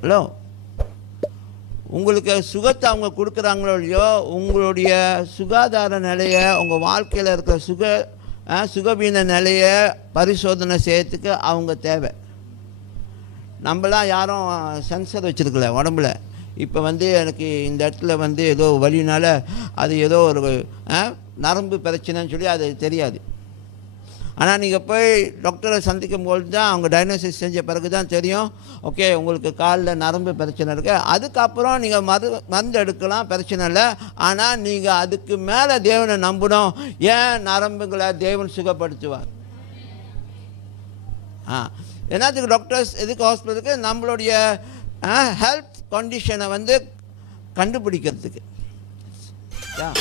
Hello. உங்களுக்கு சுகத்தை அவங்க கொடுக்குறாங்களோ இல்லையோ உங்களுடைய சுகாதார நிலையை உங்கள் வாழ்க்கையில் இருக்கிற சுக சுகவீன நிலையை பரிசோதனை செய்யறதுக்கு அவங்க தேவை. நம்மளாம் யாரும் சென்சர் வச்சுருக்கல உடம்புல. இப்போ வந்து எனக்கு இந்த இடத்துல வந்து ஏதோ வலினால அது ஏதோ ஒரு ஆ, நரம்பு பிரச்சனைன்னு சொல்லி அது தெரியாது. ஆனால் நீங்கள் போய் டாக்டரை சந்திக்கும் போது தான் அவங்க டயக்னோசிஸ் செஞ்ச பிறகு தான் தெரியும். ஓகே உங்களுக்கு காலில் நரம்பு பிரச்சனை இருக்குது அதுக்கப்புறம் நீங்கள் மரு மருந்து எடுக்கலாம் பிரச்சனை இல்லை. ஆனால் நீங்கள் அதுக்கு மேலே தேவனை நம்பணும். ஏன் நரம்புகளை தேவன் சுகப்படுத்துவார்? ஆ என்னத்துக்கு டாக்டர்ஸ் எதுக்கு ஹாஸ்பிட்டலுக்கு நம்மளுடைய ஹெல்த் கண்டிஷனை வந்து கண்டுபிடிக்கிறதுக்கு. Yeah.